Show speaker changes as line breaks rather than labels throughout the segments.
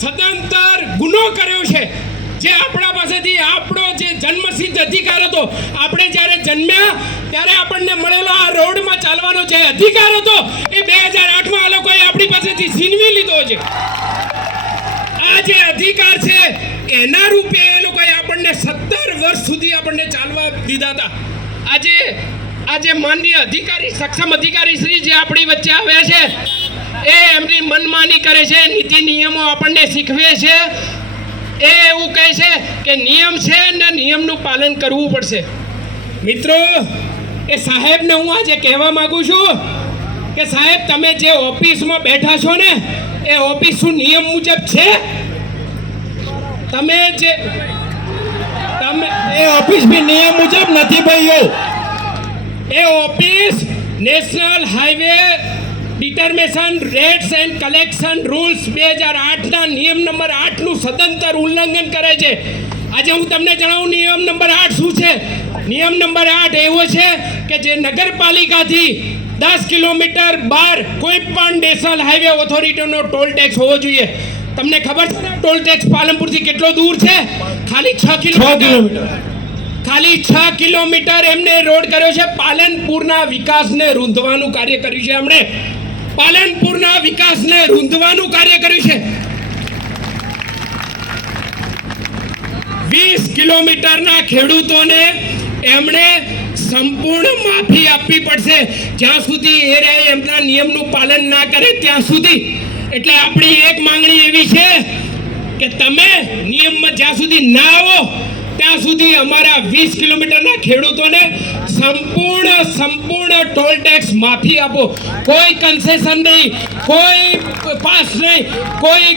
સદંતર ગુનો કર્યો છે. જે આપણા પાસેથી આપણો જે જન્મસિદ્ધ અધિકાર હતો, આપણે જ્યારે જન્મ્યા, ત્યારે આપણને મળેલો આ રોડમાં ચાલવાનો જે અધિકાર હતો, એ બે હજાર આઠમાં આ લોકોએ આપણી પાસેથી છીનવી લીધો છે. આ જે અધિકાર છે, એના રૂપે એ લોકોએ આપણને સત્તર વર્ષ સુધી આપણને ચાલવા દીધા હતા. આજે આજે માનનીય અધિકારી, સક્ષમ અધિકારી શ્રી જે આપણી વચ્ચે આવ્યા છે એ એમની મનમાની કરે છે, નીતિ નિયમો આપણને શીખવે છે. એ એવું કહે છે કે નિયમ છે ને નિયમનું પાલન કરવું પડશે. મિત્રો, એ સાહેબને હું આજે કહેવા માગું છું કે સાહેબ, તમે જે ઓફિસમાં બેઠા છો ને, એ ઓફિસ શું નિયમ મુજબ છે? તમે જે, તમે,
એ ઓફિસ બી નિયમ મુજબ નથી ભાઈઓ
એ office national highway determination rates and collection rules બે હજાર આઠના નિયમ નંબર આઠનું સદંતર ઉલ્લંઘન કરે છે. આજે હું તમને જણાવું નિયમ નંબર આઠ શું છે? નિયમ નંબર આઠ એવો છે કે જે નગરપાલિકાથી દસ કિલોમીટર બહાર કોઈ પણ નેશનલ હાઈવે ઓથોરિટીનો ટોલ ટેક્સ હોવો જોઈએ. તમને ખબર છે ટોલ ટેક્સ પાલનપુરથી કેટલો દૂર છે? ખાલી છ કિલોમીટર. ખાલી છ કિલોમીટર એમને રોડ કર્યો છે. પાલનપુરના વિકાસને રૂંધવાનું કાર્ય કર્યું છે એમણે. પાલનપુરના વિકાસને રૂંધવાનું કાર્ય કર્યું છે. વીસ કિલોમીટરના ખેડૂતોને એમણે સંપૂર્ણ માફી આપવી પડશે. જ્યાં સુધી એ રહે, એમના નિયમનું પાલન ના કરે, ત્યાં સુધી. એટલે આપણી એક માંગણી એવી છે કે તમે નિયમમાં જ્યાં સુધી ના આવો ત્યાં સુધી અમારા વીસ કિલોમીટરના ખેડૂતોને સંપૂર્ણ સંપૂર્ણ ટોલ ટેક્સ માફી આપો. કોઈ કન્સેશન નહીં, કોઈ પાસ નહીં, કોઈ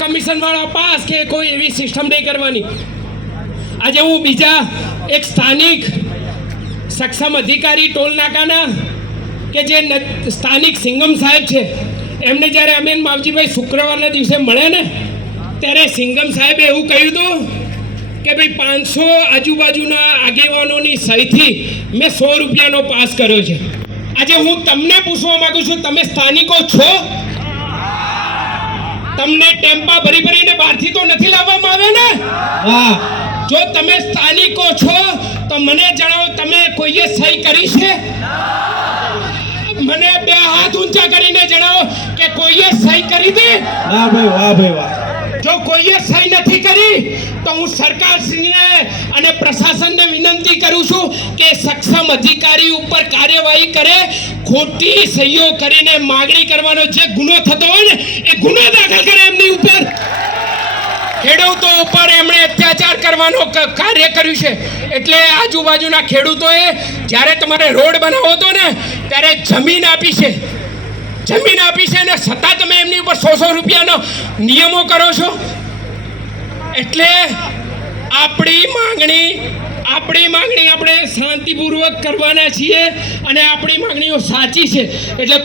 કમિશન વાળા પાસ કે કોઈ એવી સિસ્ટમ નહીં કરવાની. આજે હું બીજા એક સ્થાનિક સક્ષમ અધિકારી ટોલ નાકાના કે જે સ્થાનિક સિંગમ સાહેબ છે, એમને જ્યારે અમે માવજીભાઈ શુક્રવારના દિવસે મળ્યા ને, ત્યારે સિંગમ સાહેબે એવું કહ્યું હતું કે ભાઈ પાંચસો આજુબાજુના આગેવાનોની સહીથી મેં સો રૂપિયાનો પાસ કર્યો છે. આજે હું તમને પૂછવા માંગુ છું તમે સ્થાનિકો છો? તમને ટેમ્પા ભરી ભરીને બહારથી તો નથી લાવવામાં આવે ને?
હા
જો તમે સ્થાનિકો છો તો મને જણાવો તમે કોઈએ સહી કરી છે? મને બે હાથ ઊંચા કરીને જણાવો કે કોઈએ સહી કરી હતી?
વાહ ભાઈ વાહ ભાઈ વાહ.
જો કોઈએ સહી નથી કરી, તો હું સરકારશ્રીને અને પ્રશાસનને વિનંતી કરું છું કે સક્ષમ અધિકારી ઉપર કાર્યવાહી કરે, ખોટી સહીઓ કરીને માગણી કરવાનો જે ગુનો થતો હોય ને, એ ગુનો દાખલ કરે એમની ઉપર. ખેડૂતો ઉપર એમણે અત્યાચાર કરવાનો કાર્ય કર્યું છે. એટલે આજુબાજુના ખેડૂતોએ જ્યારે તમારે રોડ બનાવો હતો ને, ત્યારે જમીન આપી છે. જમીન આપી છે અને છતાં તમે એમની ઉપર સો સો રૂપિયાનો નિયમો કરો છો? એટલે આપણી માંગણી આપણી માંગણી આપણે શાંતિપૂર્વક કરવાના છીએ અને આપણી માંગણીઓ સાચી છે. એટલે